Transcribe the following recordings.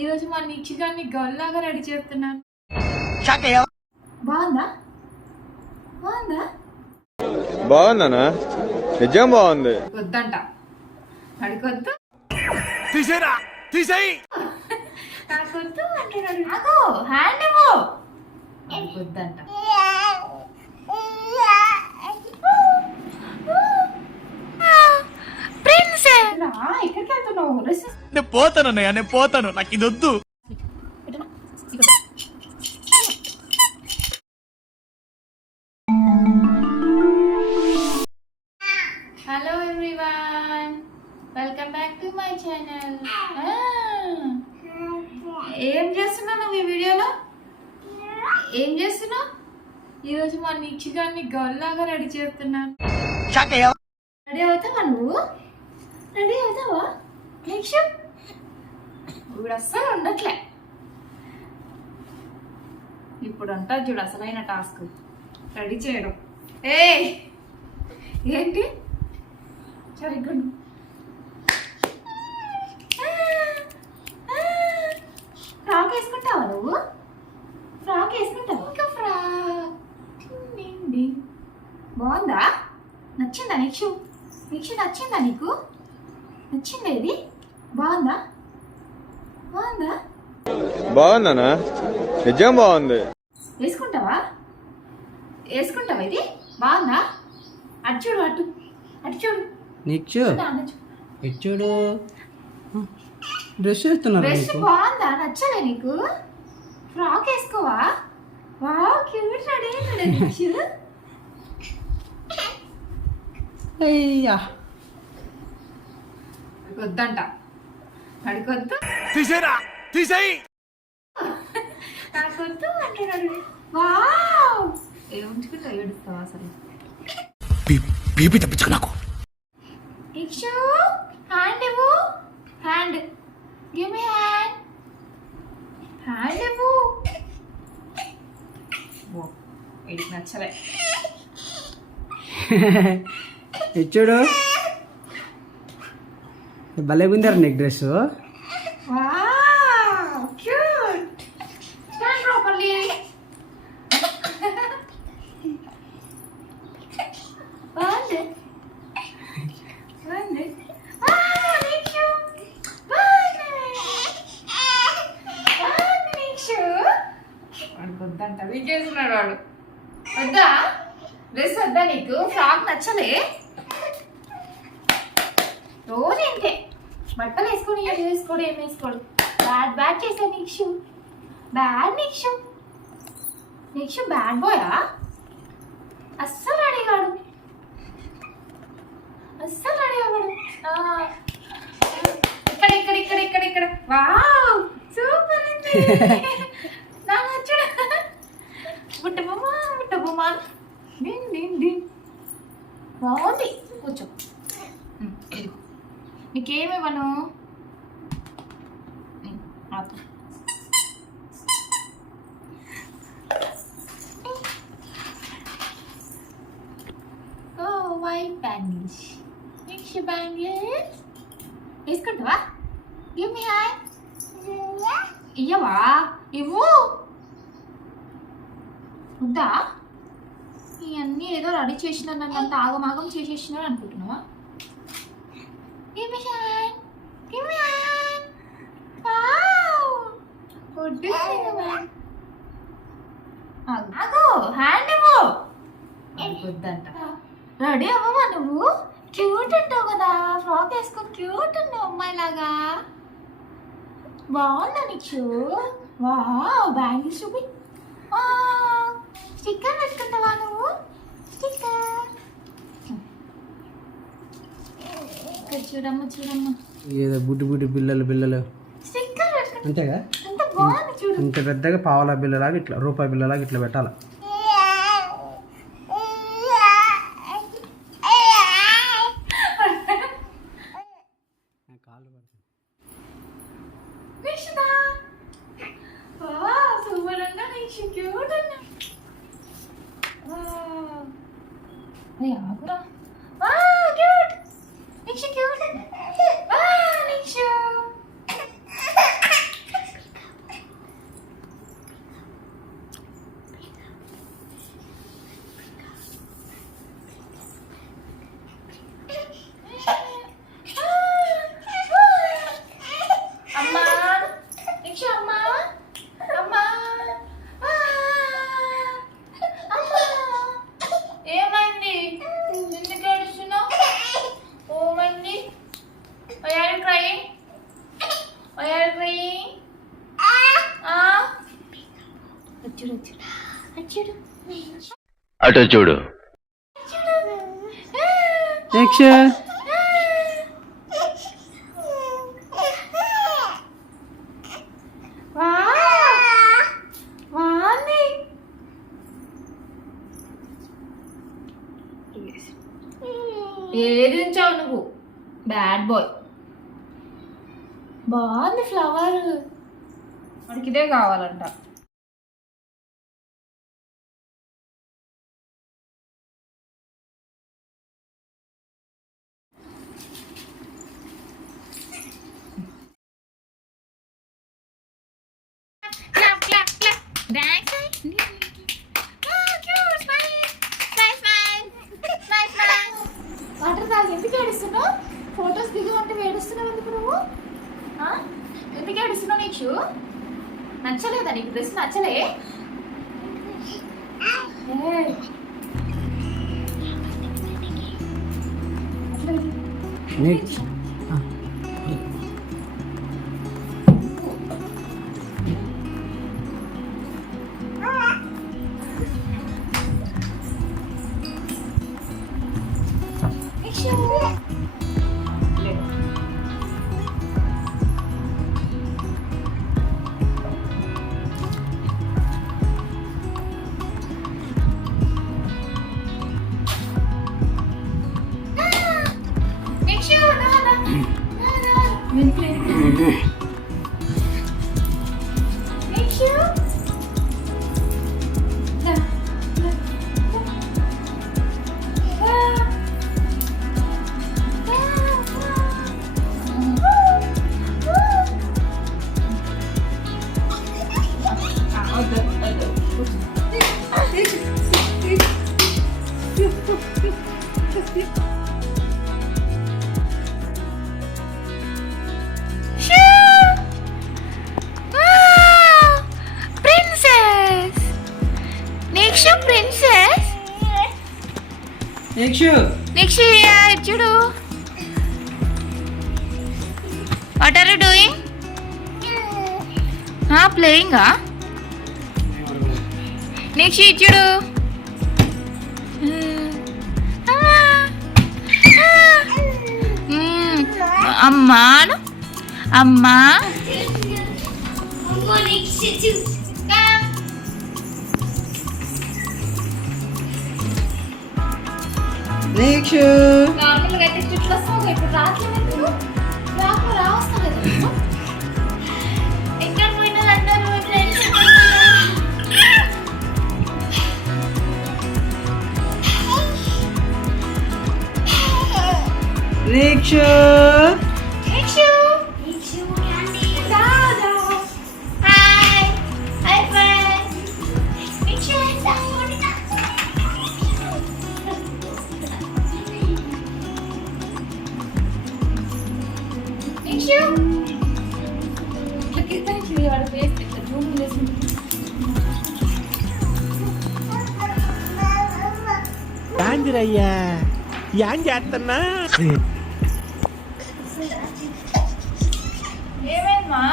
ఈరోజు మా నిచ్చిగాన్ని గల్లాగా రెడీ చేస్తున్నాను. బాగుందా? బాగుందా? బాగుందనా? నిజం బాగుంది. వద్దంట అడిగొద్దు, నాకొద్దు అంటున్నాడు. నాకు హ్యాండ్ ఇవ్వు, అడిగొద్దంట. ఎక్కడికి వెళ్తున్నావు? నేను పోతాను అన్నయ్య, నేను పోతాను, నాకు ఇది వద్దు. Hello everyone, welcome back to my channel. ఏం చేస్తున్నావు నువ్వు ఈ వీడియోలో? ఏం చేస్తున్నావు? ఈరోజు మా నిచ్చిగాన్ని గల్లాగా రెడీ చేస్తున్నాను. రెడీ అవుతావా నువ్వు? రెడీ అవుతావా నిక్షు? ఇప్పుడు అస్సలు ఉండట్లే. ఇప్పుడు ఉంటుంది చూడు అసలైన టాస్క్, రెడీ చేయడం. ఏంటి సరిగ్గా ఫ్రాక్ వేసుకుంటావా నువ్వు? ఫ్రాక్ వేసుకుంటావా? ఇంకా ఫ్రాక్ బాగుందా? నచ్చిందా నిక్షు? నిక్షు నచ్చిందా నీకు? నచ్చిందా ఇది? బాగుందా? బాగుందా? బాగుందనా? నిజం బాగుంది. వేసుకుంటావా? వేసుకుంటావా ఇది? బాగుందా? అటు చూడు, అటు అటు చూడు. నిక్షు ఇటు చూడు, డ్రెస్ వేస్తున్నారు. డ్రెస్ బాగుందా? నచ్చలే నీకు? ఫ్రాక్ వేసుకోవా? వావ్ క్యూట్ రెడీ అయ్యాడు నిక్షు. అయ్యా వద్దంట అడిగొద్దు, తీసేయి. నాకొద్దు అంటున్నాడు. వావ్ ఏముంచుకుంటా ఏడుస్తావా అసలు? బీపీ తప్పించుకో నాకు. నిక్షు హ్యాండ్ ఇవ్వు, hand give me hand, hand ఇవ్వు. ఓ ఇది నచ్చలే. ఇటు చూడు, భలే గుందారు నీకు dress. Wow cute. Stand properly. బాగుంది బాగుంది. నిక్షు బాగుంది నిక్షు. వాడికి వద్దంట, వీకేస్తున్నాడు వాడు. వద్దా? డ్రెస్ వద్దా నీకు? ఫ్రాక్ నచ్చలే? రోజు ఇంతే బట్టలు వేసుకొని ఏం వేసుకోడు, ఏం వేసుకోడు. బ్యాడ్ చేసా నిక్షు. బ్యాడ్ నిక్షు. నిక్షు బ్యాడ్ బాయా? అస్సలు రెడీ కాడు, అస్సలు రెడీ అవ్వడు. ఇక్కడ ఇక్కడ ఇక్కడ ఇక్కడ ఇక్కడ. వావ్ సూపర్ ఉంది. నా నచ్చడు. బుట్ట బొమ్మ బుట్ట బొమ్మ. బాగుంది. కూర్చో. నీకేమివ్వను? White bangles. నెక్స్ట్ బ్యాంగిల్స్ వేసుకుంటావా? Give me hand. ఇయ్యవా? ఇవ్వు. వద్దా? ఇవన్నీ ఏదో రెడీ చేసిన నన్ను అంత ఆగమాగం చేసేసినాడు అనుకుంటున్నావా? Give me hand. Give me hand. Wow. వద్దు ఆగు, హ్యాండ్ ఇవ్వు. వద్దంట. రెడీ అవ్వవా నువ్వు? క్యూట్ ఉంటావు కదా, ఫ్రాక్ వేసుకొని క్యూట్ ఉన్నావు అమ్మాయిలాగా. బాగుందా నిక్షు? వావ్ బ్యాంగిల్స్ చూపి. స్టిక్కర్ పెట్టుకుంటావా నువ్వు? స్టిక్కర్ చూడమ్మ చూడమ్మ. ఏదో బుడ్డి బుడ్డి బిల్లలు అంతేగా? ఇంత పెద్దగా పావలా బిల్లలాగా ఇట్లా రూపాయి బిల్లలాగా ఇట్లా పెట్టాలి. చూడు చూడు అటు చూడు. నెక్స్ట్ ఏది ఉంచావు నువ్వు బ్యాడ్ బాయ్ బాగుంది ఫ్లవర్ వాడికి ఇదే కావాలంట వాటర్ తాగి ఎందుకు ఏడుస్తున్నావు ఫొటోస్ దిగమంటే ఏడుస్తున్నావు ఎందుకు నువ్వు ఎందుకు ఏడుస్తున్నావు నీకు నచ్చలేదా నీకు డ్రెస్ నచ్చలే నెక్స్ట్ ప్రిన్సెస్ నెక్స్ట్ చూడు what are you doing playing next చూడు అమ్మాను అమ్మా నెక్స్ట్ నార్మల్గా అయితే చుట్టూ వస్తావు ఇప్పుడు రావట్లేదు రావస్తా కదా ఎక్కడ పోయినా అందరూ ఫ్రెండ్స్ నెక్స్ట్ యాందిరయ్యా యాం చేస్తున్నా ఏమైందమ్మా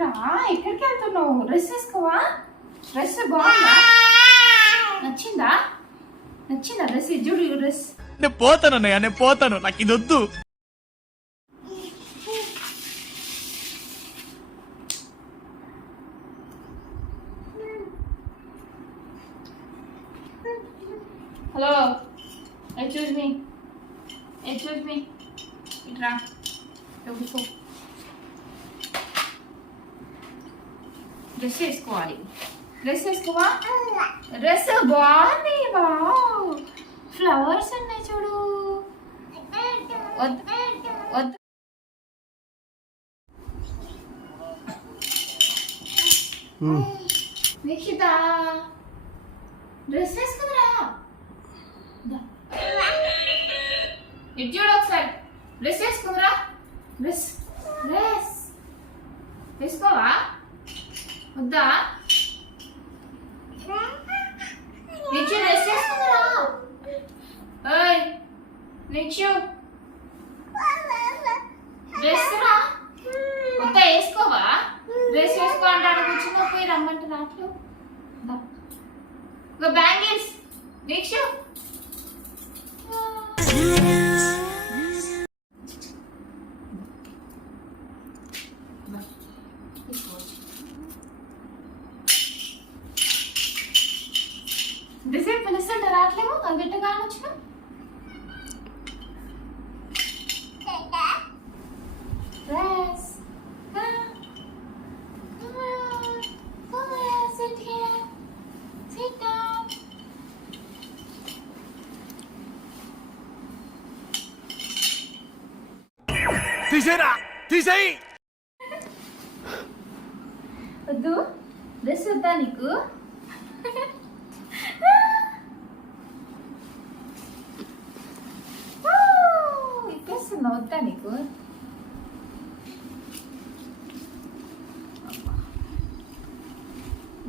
రా ఎక్కడికి వెళ్తున్నావు డ్రెస్ వేసుకోవా డ్రెస్ బాగుందా నచ్చిందా డ్రెస్ చూడు డ్రెస్ నేను పోతానన్నయ్య నేను పోతాను నాకు ఇది వద్దు హలో ఎక్స్క్యూజ్ మీ ఇట్రా కూర్చో డ్రెస్ వేసుకోవాలి డ్రెస్ వేసుకోవా డ్రెస్ బాగుంది వావ్ ఫ్లవర్స్ ఉన్నాయి చూడు వద్దు నిక్షిత డ్రెస్ వేసుకుందిరా ఇటు చూడు ఒకసారి డ్రెస్ వేసుకుందిరా డ్రెస్ వేసుకోవా వద్దా నిక్షు డ్రెస్ వేసుకుందిరా ఓయ్ నిక్షు డ్రెస్ రా వద్దా వేసుకోవా తీసేరా తీసేయి. వద్దు, డ్రెస్ వద్దా నీకు? ఇప్పేస్తున్నా, వద్దా నీకు?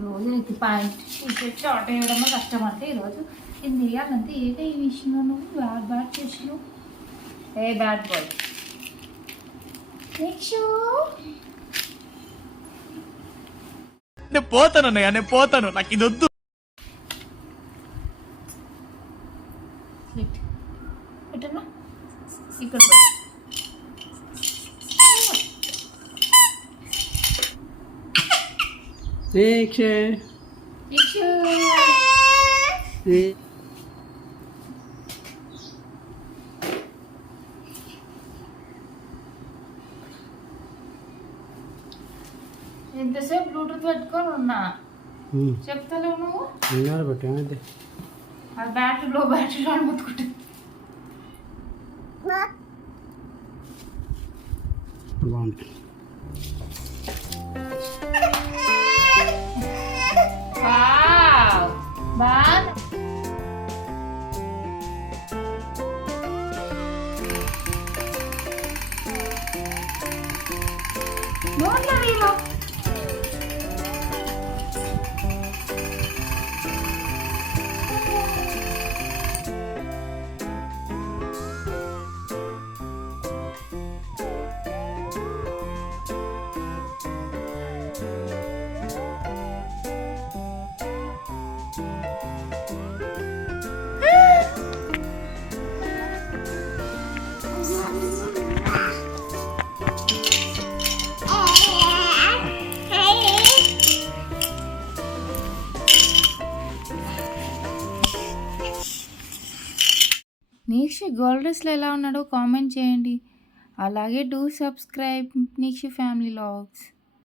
రోజు నీకు ప్యాంట్ టీషర్ట్ షార్ట్ వేయడమే కష్టం అంటే ఈరోజు ఇది వేయాలంటే ఏదో ఈ విషయంలో నువ్వు బ్యాడ్ చేసినావు. ఏ బ్యాడ్ బాయ్ నెక్స్ట్ నేను పోతాను అన్నయ్య, నేను పోతాను, నాకు ఇది వద్దు. ఎటన్నా ఇక్కడ ఎంతసేపు బ్లూటూత్ పెట్టుకొని ఉన్నా, చెప్తలేవు నువ్వు. అది బ్యాటరీలో అని ముట్టుకుంటా. బాగుంది. బాగా నోట్లో వీలో నీక్షి గోల్డ్ డ్రెస్లో ఎలా ఉన్నాడో కామెంట్ చేయండి. అలాగే డూ సబ్స్క్రైబ్ నీక్షి ఫ్యామిలీ వ్లాగ్స్.